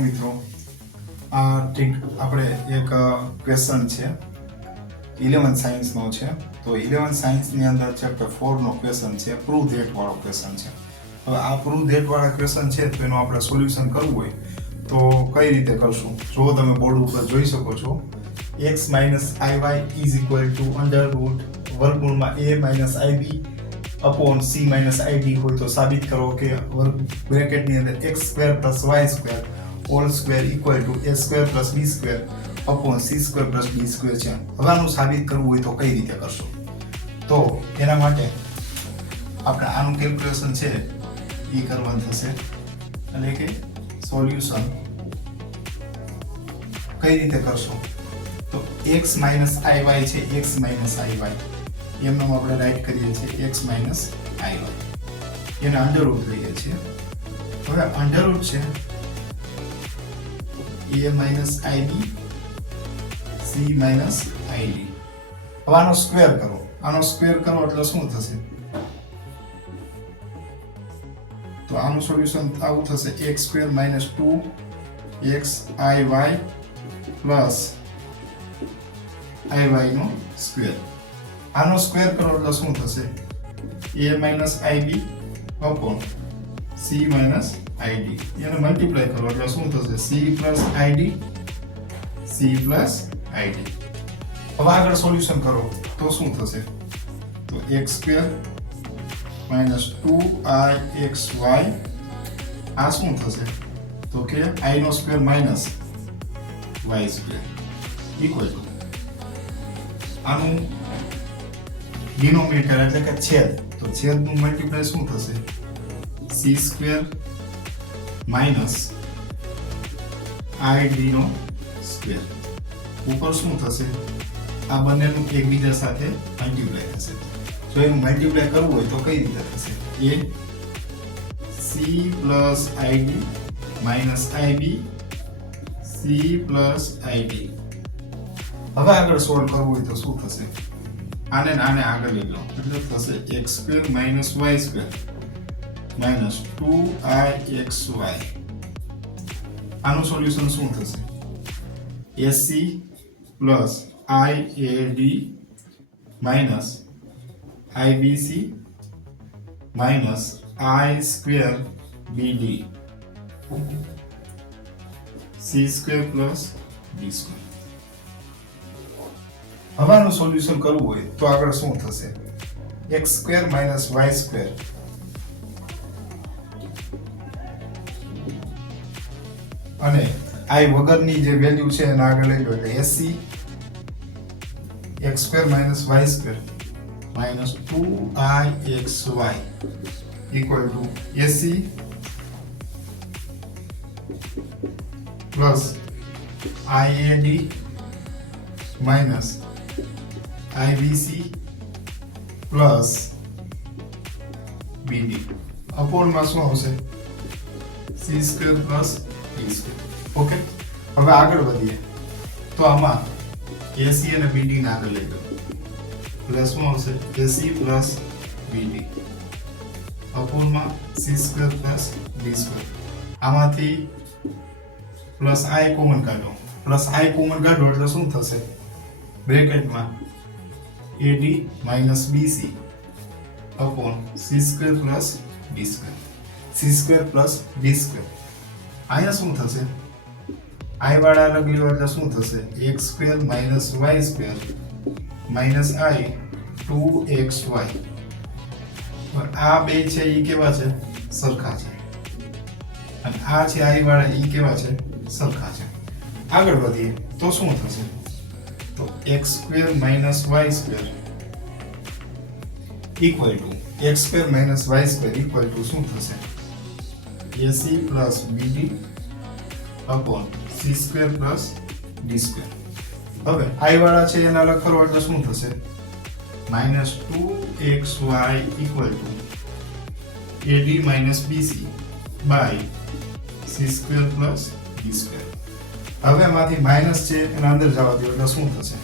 મિત્રો ઠીક આપણે એક ક્વેશ્ચન છે 11 સાયન્સનો છે તો 11 સાયન્સની અંદર ચેપ્ટર 4 નો ક્વેશ્ચન છે પ્રૂવ ધેટ વાળો ક્વેશ્ચન છે. હવે આ પ્રૂવ ધેટ વાળા ક્વેશ્ચન છે તો એનું આપણે સોલ્યુશન કરવું હોય તો કઈ રીતે કરશું? જો તમે બોર્ડ ઉપર જોઈ શકો છો x - iy = વર્ગમૂળમાં a - ib upon c - id હોય તો સાબિત કરો કે બ્રેકેટની અંદર x² + y² whole square equal two a² + b² upon c² + d² છે. હવે આનું સાબિત કરવું હોય તો કઈ રીતે કરશો? તો એના માટે આપણે આનું કેલ્ક્યુલેશન છે એ કરવાનું થશે, એટલે કે સોલ્યુશન કઈ રીતે કરશો? તો x - iy છે, x - iy એમનો આપણે રાઈટ કરીએ છીએ x - iy, એને અંડરરૂટ લઈએ છીએ. હવે અંડરરૂટ છે a - ib c - id. હવે આનો સ્ક્વેર કરો, આનો સ્ક્વેર કરો એટલે શું થશે? તો આનું સોલ્યુશન આવું થશે x² - 2 xiy નો સ્ક્વેર. આનો સ્ક્વેર કરો એટલે શું થશે? a - ib upon c - id. એને મલ્ટીપ્લાય કરો એટલે શું થશે? c + id c + id. હવે આગળ સોલ્યુશન કરો તો શું થશે? તો x² - 2ixy આ શું થશે? તો કે i નો square minus y square equal to આનું ડિનોમિનેટર એટલે કે છેદ, તો છેદનું મલ્ટીપ્લાય શું થશે? c² માઈનસ id નો સ્ક્વેર ઉપર શું થશે? આ બંનેનું એકબીજા સાથે મલ્ટીપ્લાય થશે. જો એનું મલ્ટીપ્લાય કરવું હોય તો કઈ રીતે થશે? a c + id minus ib c + id. હવે આગળ સોલ્વ કરવું હોય તો શું થશે? આને આગળ લઈ લો એટલે થશે x² - y² માઈનસ 2ixy. આનું સોલ્યુશન શું થશે? ac + iad minus ibc minus i² bd c² + d². હવે આનું સોલ્યુશન કરવું હોય તો આગળ શું થશે? x² - y² અને i વગરની જે વેલ્યુ છે એને આગળ લઈ લો એટલે ac x² - y² minus 2ixy equal to ac plus iad minus ibc plus bd અપોનમાં શું આવશે? c² + d². ઓકે, હવે આગળ વધીએ તો આમાં ac અને bd ને આગળ લઈ લો એટલે શું આવશે? ac + bd અપોનમાં c² + d². આમાંથી પ્લસ i કોમન કાઢો, પ્લસ i કોમન કાઢો એટલે શું થશે? બ્રેકેટમાં ad minus bc upon c² + d², c² + d². અહીંયા શું થશે? i વાળા અલગ લ્યો એટલે શું થશે? x² - y² minus i 2xy. આ બે છે એ કેવા છે? સરખા છે. અને આ છે i વાળા એ કેવા છે? સરખા છે. આગળ વધીએ તો શું થશે? તો x² - y² equal to x² - y² equal to શું થશે? ac + bd upon c² + d². હવે i વાળા છે એને અલગ કરો એટલે શું થશે? -2xy equal to ad - bc by c² + d². હવે એમાંથી માઈનસ છે એના અંદર જવા દો એટલે શું થશે?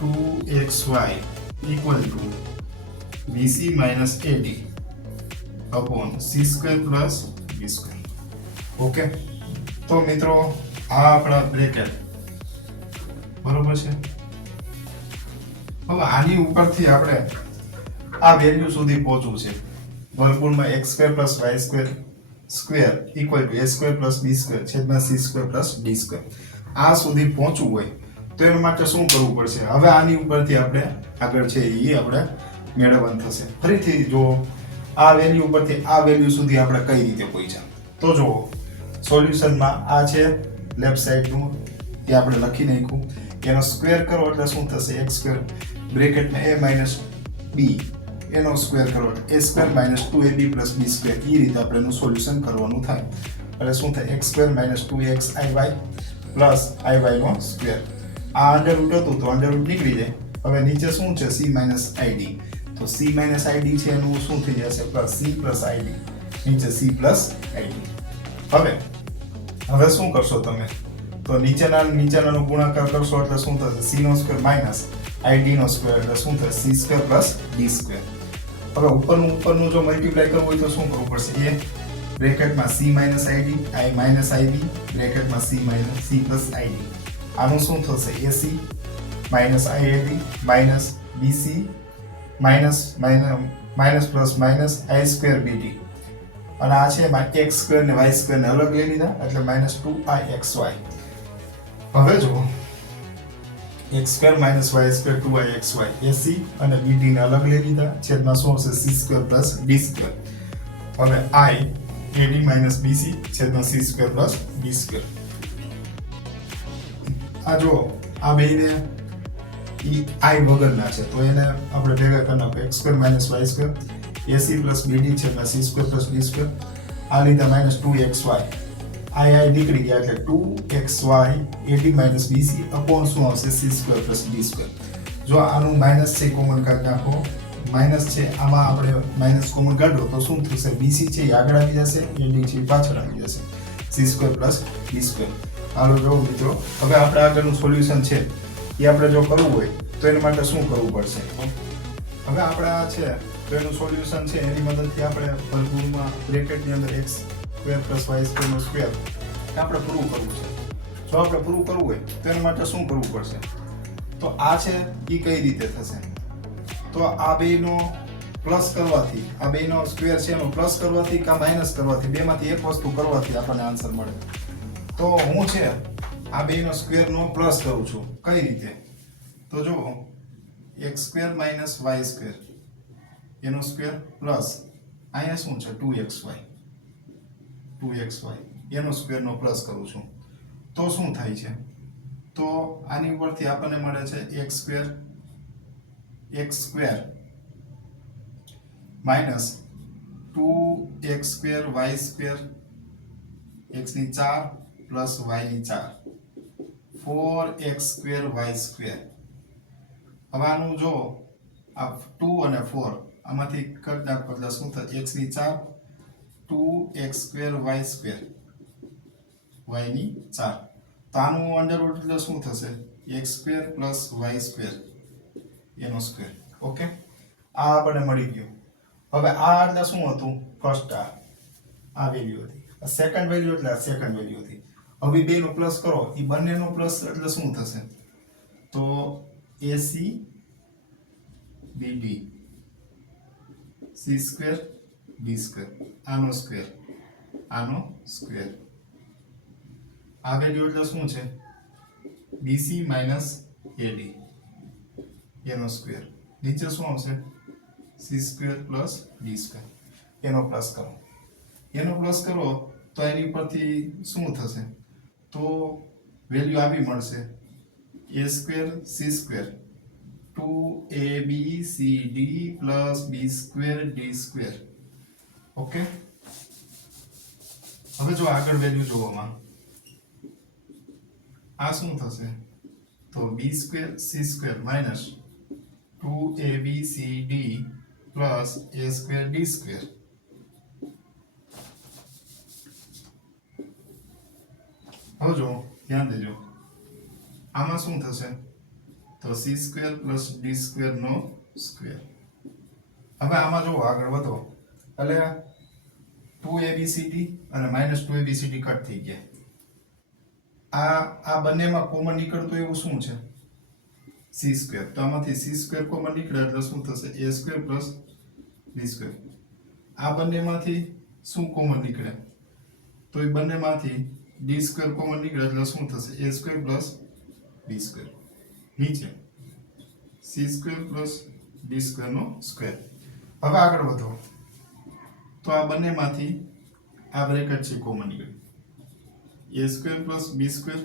2xy equal two bc - ad upon c² + d². Okay, તો મિત્રો આ આપણા બ્રેકેટ બરોબર છે. હવે આની ઉપરથી આપણે આ વેલ્યુ સુધી પહોંચવું છે. વર્ગમૂળમાં x² + y² square equal two a² + b² છેદમાં c² + d². આ સુધી પહોંચવું હોય તો એના માટે શું કરવું પડશે? હવે આની ઉપરથી આપણે આગળ છે એ આપણે મેળવવાનું થશે. ફરીથી જો આ વેલ્યુ ઉપરથી આ વેલ્યુ સુધી આપણે કઈ રીતે પહોંચ્યા તો જો સોલ્યુશનમાં આ છે લેફ્ટ સાઈડનું એ આપણે લખી નાખ્યું. એનો સ્ક્વેર કરો એટલે શું થશે? x² બ્રેકેટમાં a - b એનો સ્ક્વેર કરો એટલે a² - 2ab + b². એ રીતે આપણે એનું સોલ્યુશન કરવાનું થાય. એટલે શું થાય? x² - 2xiy + iy નો સ્ક્વેર. આ અંડરરૂટ હતું તો અંડરરૂટ નીકળી જાય. હવે નીચે શું છે? c - id. તો c - id છે એનું શું થઈ જશે? c + id. નીચે c + id. હવે શું કરશો તમે? તો નીચેનાનો ગુણાકાર કરશો એટલે શું થશે? c નો સ્ક્વેર માઈનસ id નો સ્ક્વેર એટલે શું થશે? c² + d². હવે ઉપરનું જો મલ્ટીપ્લાય કરવું હોય તો શું કરવું પડશે? a બ્રેકેટમાં c - id i - ib બ્રેકેટમાં c + id. આનું શું થશે? ac - iab - bc minus plus minus i² bt. અને આ છે x² ને y² ને અલગ લઈ લીધા એટલે -2ixy. હવે જો x² - y² 2ixy ac અને bt ને અલગ લઈ લીધા છેદમાં શું હશે? c² + d². હવે i ad - bc છેદમાં c² + d². આ જો આ બેને ઈ i વગરના છે તો એને આપણે ભેગા કરી નાખો. x² - y² ac + bd છેદમાં c² + d². આ લીધા -2xy i નીકળી ગયા એટલે 2xy ad - bc અપોન શું આવશે? c² + d². જો આનું માઈનસ છે કોમન કાઢી નાખો. માઈનસ છે આમાં આપણે માઈનસ કોમન કાઢો તો શું થશે? bc છે એ આગળ આવી જશે, ad છે પાછળ આવી જશે, c² + d². હાલો જો મિત્રો, હવે આપણે આગળનું સોલ્યુશન છે એ આપણે જો કરવું હોય તો એના માટે શું કરવું પડશે? હવે આપણે આ છે તો એનું સોલ્યુશન છે એની મદદથી આપણે વર્ગમૂળમાં બ્રેકેટની અંદર x² + y² નો સ્ક્વેર આપણે પૂરું કરવું છે. જો આપણે પૂરું કરવું હોય તો એના માટે શું કરવું પડશે? તો આ છે એ કઈ રીતે થશે? તો આ બેનો પ્લસ કરવાથી, આ બેનો સ્ક્વેર છે એનો પ્લસ કરવાથી કે માઈનસ કરવાથી, બેમાંથી એક વસ્તુ કરવાથી આપણને આન્સર મળે. તો હું છે આ બેનો સ્ક્વેર નો પ્લસ કરું છું. કઈ રીતે? તો જો x² - y² એનો સ્ક્વેર પ્લસ અહીંયા શું છે? 2xy એનો સ્ક્વેર નો પ્લસ કરું છું તો શું થાય છે? તો આની ઉપરથી આપણને મળે છે x² minus 2x² y² x4 plus y4 4x² y². હવે આનું જો આ 2 અને 4 આમાંથી કટ નાખો એટલે શું થાય? x4 2x² y² y4. તો આનું અંડરરૂટ એટલે શું થશે? x² + y² એનો સ્ક્વેર. ઓકે, આ આપણને મળી ગયું. હવે આ એટલે શું હતું? ફર્સ્ટ આ વેલ્યુ હતી. આ સેકન્ડ વેલ્યુ એટલે આ સેકન્ડ વેલ્યુ હતી. હવે બેનો પ્લસ કરો, એ બંનેનો પ્લસ એટલે શું થશે? તો ac bd c² d² આનો સ્ક્વેર આ વેલ્યુ એટલે શું છે? bc - ad એનો સ્ક્વેર. નીચે શું આવશે? c² + d². એનો પ્લસ કરો તો એની ઉપરથી શું થશે? તો વેલ્યુ આવી મળશે a² c² 2abcd + b² d². Okay, હવે જો આગળ વેલ્યુ જોવામાં આ શું થશે? તો b² c² minus 2abcd plus a² d². હવે જો ધ્યાન દેજો આમાં શું થશે? તો c² + d² નો સ્ક્વેર. હવે આમાં જો આગળ વધો એટલે 2abcd અને -2abcd કટ થઈ ગયા આ બંનેમાં કોમન નીકળતું એવું શું છે? C square. તો આમાંથી સી સ્ક્વેર કોમન નીકળે એટલે શું થશે? A square plus b square. આ બંનેમાંથી શું કોમન નીકળે? તો એ બંનેમાંથી ડી સ્ક્વેર કોમન નીકળે એટલે શું થશે? A square plus b square. નીચે c square plus d square નો સ્ક્વેર. હવે આગળ વધો તો આ બંનેમાંથી આ બ્રેકેટ છે કોમન નીકળે. A square plus b square,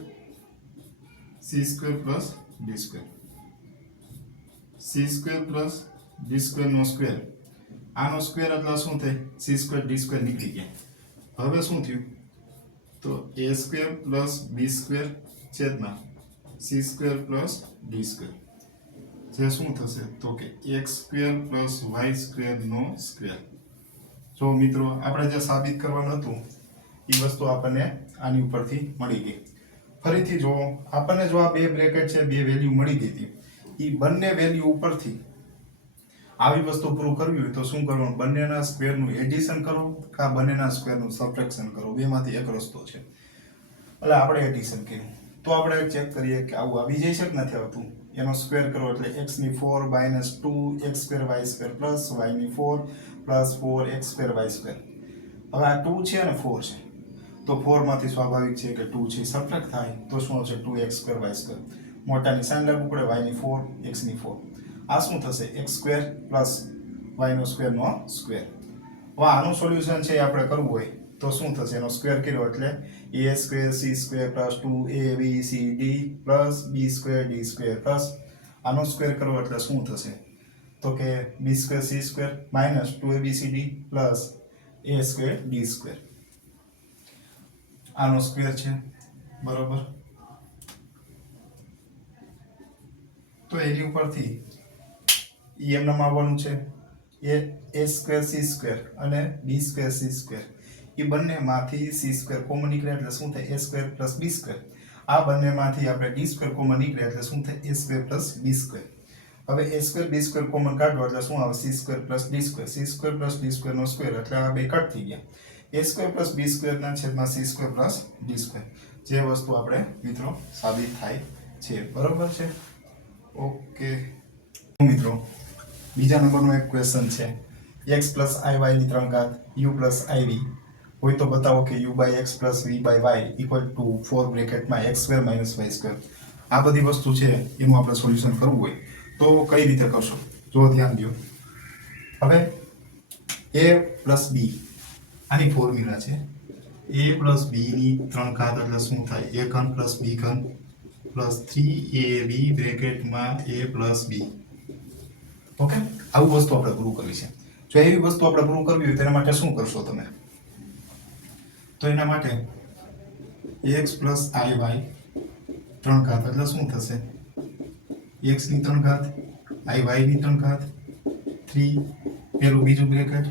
c square plus d square. C square plus d square નો સ્ક્વેર. આનો સ્ક્વેર એટલે શું થાય? સી સ્ક્વેર ડી સ્ક્વેર નીકળી ગયા. હવે શું થયું? તો a square plus b square છેદમાં c square plus d square. જે શું થશે? તો કે x square plus y square નો સ્ક્વેર. જો મિત્રો આપણે જે સાબિત કરવાનું હતું એ વસ્તુ આપણને આની ઉપરથી મળી ગઈ. ફરીથી જો આપણને જો આ બે બ્રેકેટ છે, બે વેલ્યુ મળી ગઈ હતી, એ બંને વેલ્યુ ઉપરથી આવી વસ્તુ પ્રૂવ કરવી હોય તો શું કરવાનું? બંનેના સ્ક્વેરનું એડિશન કરો કે બંનેના સ્ક્વેરનું સબટ્રેક્શન કરો. બેમાંથી એક રસ્તો છે. એટલે આપણે એડિશન કર્યું તો આપણે ચેક કરીએ કે આવું આવી જાય છે કે નથી આવતું. એનો સ્ક્વેર કરો એટલે x ની 4 minus 2 x square y square plus y ની 4 plus 4 x square y square. હવે આ 2 છે અને 4 છે તો 4 માંથી સ્વાભાવિક છે કે 2 છે સબટ્રેક્ટ થાય તો શું આવશે? 2x square y square. મોટાની સાઈન લાગુ પડે, y ની 4 x ની 4. આ શું થશે? x સ્ક્વેર પ્લસ y નો સ્ક્વેર નો સ્ક્વેર. હવે આનું સોલ્યુશન છે આપણે કરવું હોય તો શું થશે? એનો સ્ક્વેર કર્યો એટલે a square c square plus 2ab c d plus b square d square plus આનો સ્ક્વેર કરવો એટલે શું થશે? તો કે b square c square minus 2ab c d plus a square d square. આનો સ્ક્વેર છે બરોબર. તો એની ઉપરથી એમનામ આવવાનું છે a સ્ક્વેર c સ્ક્વેર અને b સ્ક્વેર c સ્ક્વેર. એ બંનેમાંથી c સ્ક્વેર કોમન નીકળે એટલે શું થાય? a square plus b square. આ બંનેમાંથી આપણે d સ્ક્વેર કોમન નીકળે એટલે શું થાય? a square plus b square. હવે a square b square common કાઢો એટલે શું આવે? c square plus d square. c square plus d square નો સ્ક્વેર એટલે આ બે કટ થઈ ગયા. a square plus b square ના છેદમાં c square plus d square. જે વસ્તુ આપણે મિત્રો સાબિત થાય છે. બરોબર છે? ઓકે મિત્રો, બીજા નંબરનો એક ક્વેશ્ચન છે. x પ્લસ iy ની 3 ઘાત u પ્લસ iv હોય તો બતાવો કે u by x plus v by y equal to 4 બ્રેકેટમાં x square minus y square. આ બધી વસ્તુ છે એનું આપણે સોલ્યુશન કરવું હોય તો કઈ રીતે કરશો? જો ધ્યાન દો. હવે a પ્લસ b આની ફોર્મ્યુલા છે. a પ્લસ b ની 3 ઘાત એટલે શું થાય? a ઘન પ્લસ b ઘન પ્લસ 3ab બ્રેકેટમાં a પ્લસ b. ઓકે, આવું વસ્તુ આપણે પ્રૂવ કરવી છે. જો એવી વસ્તુ આપણે પ્રૂવ કરવી હોય તેના માટે શું કરશો તમે? તો એના માટે x પ્લસ iy 3 ઘાત એટલે શું થશે? x ની 3 ઘાત iy ની 3 ઘાત 3 પેલું બીજું બ્રેકેટ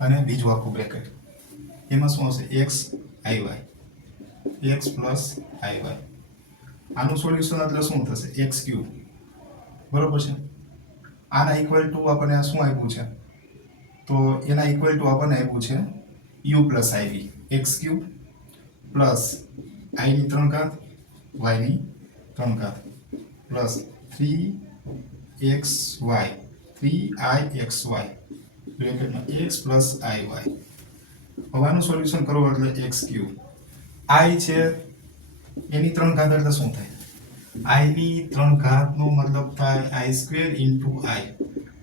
અને બીજું આખું બ્રેકેટ. એમાં શું હશે? x iy x plus iy. આનું સોલ્યુશન એટલે શું થશે? x cube. બરોબર છે? આના ઇક્વલ ટુ આપણને આ શું આપ્યું છે? તો એના ઇક્વલ ટુ આપણને આપ્યું છે u plus iv x cube plus i ની 3 ઘાત y ની 3 ઘાત plus 3xy 3ixy બ્રેકેટમાં x plus iy. હવે આનું સોલ્યુશન કરો એટલે x ક્યુબ. i છે એની 3 ઘાત એટલે શું થાય? i ની 3 ઘાત નો મતલબ થાય i square into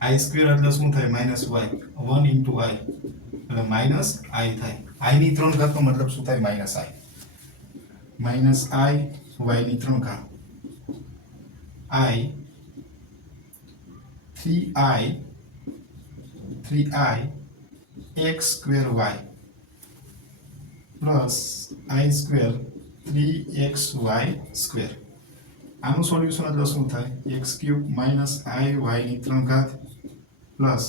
i square એટલે શું થાય? માઇનસ y 1 ઇન્ટુ i એટલે માઇનસ i થાય. i ની 3 ઘાત નો મતલબ શું થાય? Minus i. Minus i y ની 3 ઘાત i 3i x square y plus i square 3xy square. આનું સોલ્યુશન એટલે શું થાય? x cube minus i y ની 3 ઘાત plus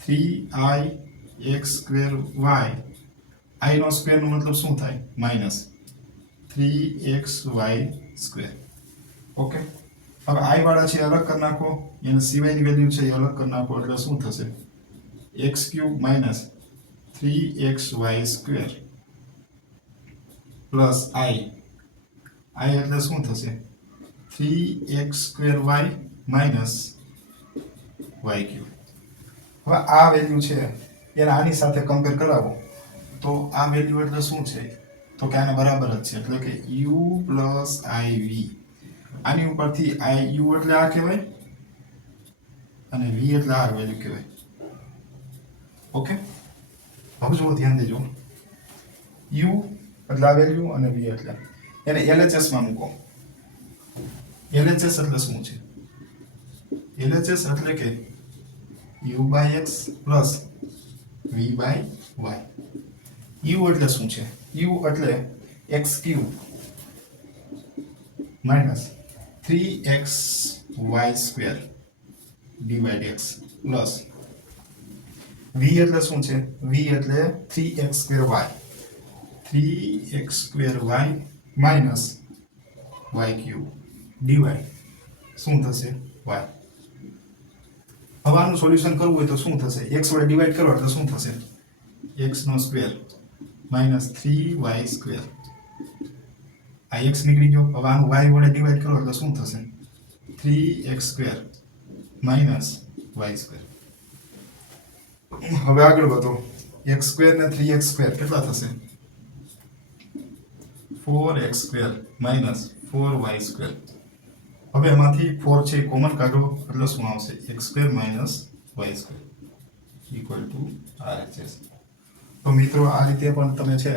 3i x square y. i નો સ્ક્વેર નો મતલબ શું થાય? Minus 3xy square. ઓકે, હવે i વાળા છે અલગ કરી નાખો, એને સિવાયની વેલ્યુ છે એ અલગ કરી નાખો એટલે શું થશે? x cube minus 3xy square plus i એટલે શું થશે 3x² માઇનસ y ક્યુબ. હવે આ વેલ્યુ છે એને આની સાથે કમ્પેર કરાવો તો આ વેલ્યુ એટલે શું છે તો કે આને બરાબર જ છે એટલે કે u પ્લસ iv. આની ઉપરથી u એટલે આ કહેવાય અને v એટલે આ વેલ્યુ કહેવાય. ઓકે, હવે જો ધ્યાન દેજો, u એટલે આ વેલ્યુ અને v એટલે એને LHS માં મૂકો. LHS એટલે શું છે? LHS એટલે કે u/x plus v/y. u એટલે શું છે? u એટલે x³ minus 3xy² / x plus v એટલે શું છે? v એટલે 3x²y minus y³ dy શું થશે? y. હવે આનું સોલ્યુશન કરવું હોય તો શું થશે? x વડે ડિવાઈડ કરો એટલે શું થશે? x² minus 3y². આ x નીકળી ગયો. હવે આનું y વડે ડિવાઈડ કરો એટલે શું થશે? 3x² minus y². હવે આગળ વધો. x² ને 3x² કેટલા થશે? 4x² minus 4y². હવે એમાંથી 4 છે કોમન કાઢો એટલે શું આવશે? x² minus y² equal to RHS. તો મિત્રો આ રીતે પણ તમે છે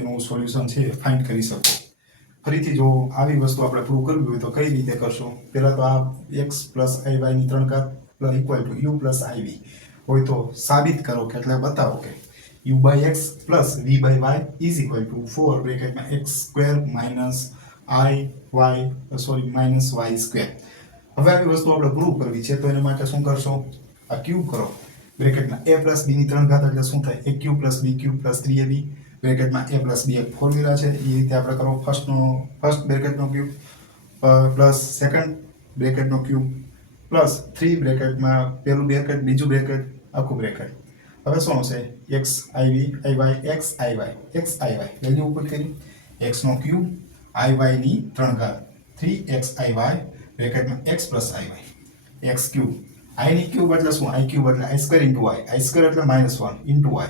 એનું સોલ્યુશન છે ફાઇન્ડ કરી શકો. ફરીથી જો આવી વસ્તુ આપણે પ્રૂવ કરવી હોય તો કઈ રીતે કરશો? પહેલા તો આ x plus iy ની 3 ઘાત equal to u plus iv હોય તો સાબિત કરો કે એટલે બતાવો કે u/x plus v/y is equal to 4 બ્રેકેટમાં x² minus minus y². હવે આવી વસ્તુ આપણે પ્રૂવ કરવી છે તો એના માટે શું કરશો? આ ક્યુબ કરો બ્રેકેટમાં a plus b ની 3 ઘાત એટલે શું થાય? a³ plus b³ plus 3ab બ્રેકેટમાં a plus b એક ફોર્મ્યુલા છે એ રીતે આપણે કરો. ફર્સ્ટ બ્રેકેટનો ક્યુબ પ્લસ સેકન્ડ બ્રેકેટનો ક્યુબ પ્લસ 3 બ્રેકેટમાં પહેલું બ્રેકેટ બીજું બ્રેકેટ આખું બ્રેકેટ. હવે શું આવશે? xiy વેલ્યુ ઉપર કરી x નો ક્યુબ iy ની 3 ઘાત 3xiy બ્રેકેટમાં x plus iy x³ i ની ક્યુબ એટલે શું? i³ એટલે i² into y i² એટલે -1 into y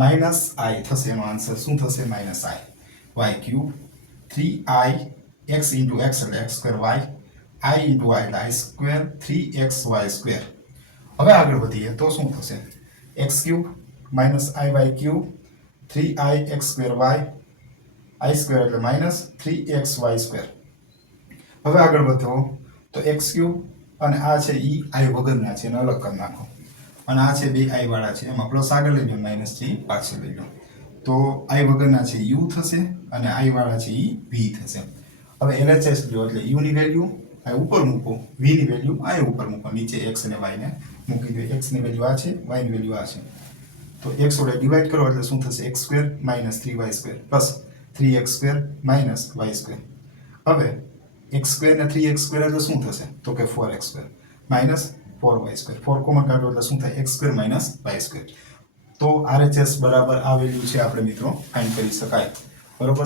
માઇનસ i થશે. એનો આન્સર શું થશે? Minus i y³ 3i x into x એટલે x²y i into y એટલે i² 3xy². હવે આગળ વધીએ તો શું થશે? x³ minus iy³ 3i x²y i² એટલે minus 3xy². હવે આગળ વધો તો x³ અને આ છે ઈ i વગરના છે એને અલગ કરી નાખો અને આ છે બે i વાળા છે એમાં પ્લસ આગળ લઈ લો માઇનસ છે પાછળ લઈ લો તો i વગરના છે u થશે અને i વાળા છે ઈ v થશે. હવે LHS લો એટલે u ની વેલ્યુ i ઉપર મૂકો, v ની વેલ્યુ i ઉપર મૂકો, નીચે x અને y ને મૂકી દો. x ની વેલ્યુ આ છે, y ની વેલ્યુ આ છે તો x વડે ડિવાઈડ કરો એટલે શું થશે? x² minus 3y² plus 3x² minus y². હવે x² ને 3x² એટલે શું થશે? તો કે 4x² minus 4y². 4 કોમન કાઢો એટલે શું થાય? x² minus y². તો RHS બરાબર આ વેલ્યુ છે આપણે મિત્રો ફાઇન્ડ કરી શકાય. બરોબર.